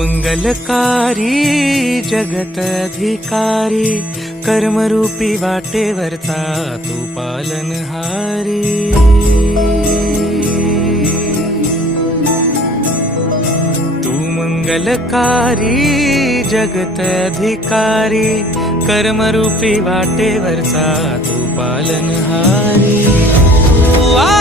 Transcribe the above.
मंगलकारी जगत अधिकारी, कर्मरूपी वाटेवरचा तू पालनहारी। तू मंगलकारी जगत अधिकारी, कर्मरूपी वाटेवरचा तू पालनहारी। तू